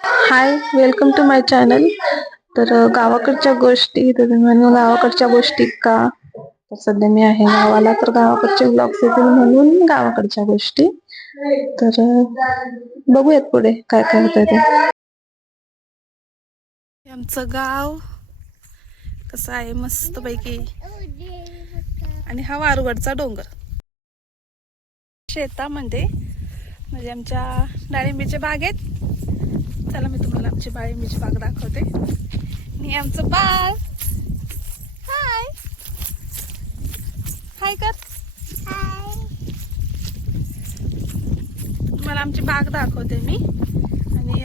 High, welcome to my channel. तर गावाकडच्या गोष्टी, तर म्हणून गावाकडच्या गोष्टी का, तर सध्या मी आहे गावाला, तर गावाकडचे ब्लॉग्स येतील म्हणून गावाकडच्या गोष्टी. तर बघूयात पुढे काय काय होतंय ते. आमचं गाव कसं आहे, मस्त पैकी. आणि हा वारुगडचा डोंगर. शेतामध्ये म्हणजे आमच्या डाळिंबीचे बाग आहेत. चला मी तुम्हाला आमची डाळिंबीची बाग दाखवते. आणि आमचं बाळ, हाय हाय कर, तुम्हाला आमची बाग दाखवते मी. आणि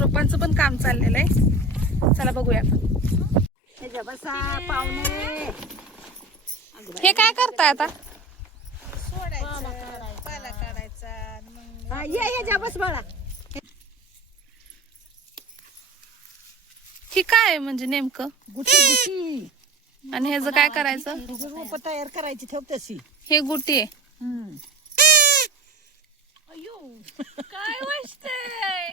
रोपांचं पण काम चाललेलं आहे. चला बघूया आपण. हे काय करताय आता? पाला काढायचा. ही काय आहे म्हणजे नेमकं? गुटी गुटी आणि ह्याचं काय करायचं? रोप तयार करायची ठेव तशी. हे गुटी आहे. काय वाजतंय?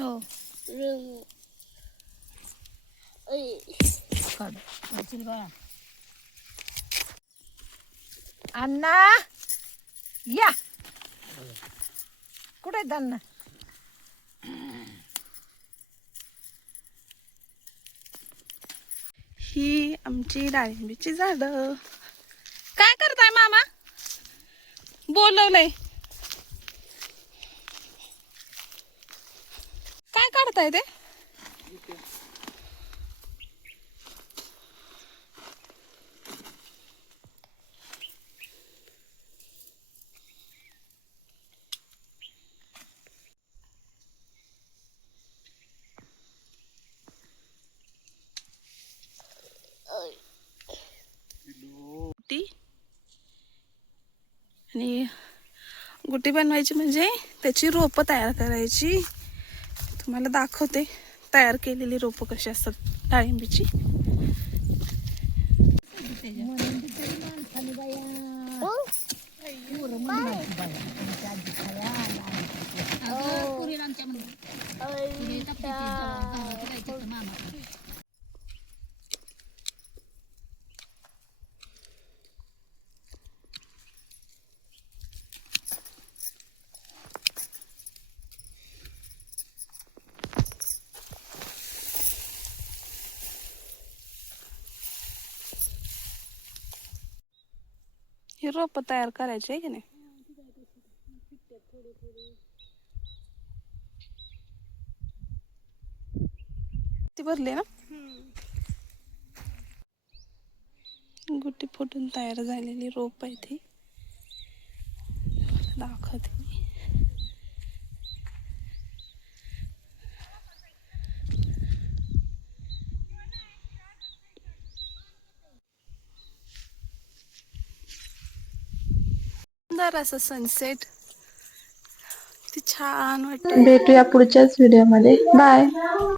हो. अण्णा या, कुठे आहेत अण्णा? ही आमची डाळिंबीची झाडं. काय करताय मामा? बोलवलंय. काय काढताय ते? गुटी. आणि गुटी बनवायची म्हणजे त्याची रोपं तयार करायची. तुम्हाला दाखवते तयार केलेली रोपं कशी असतात डाळिंबीची. ही रोपं तयार करायची आहे की नाही? ती भरली ना. गुटी फुटून तयार झालेली रोप आहे ती. दाखवते मी. सुंदर असं सनसेट, किती छान वाटतं. भेटूया पुढच्याच व्हिडिओमध्ये. बाय.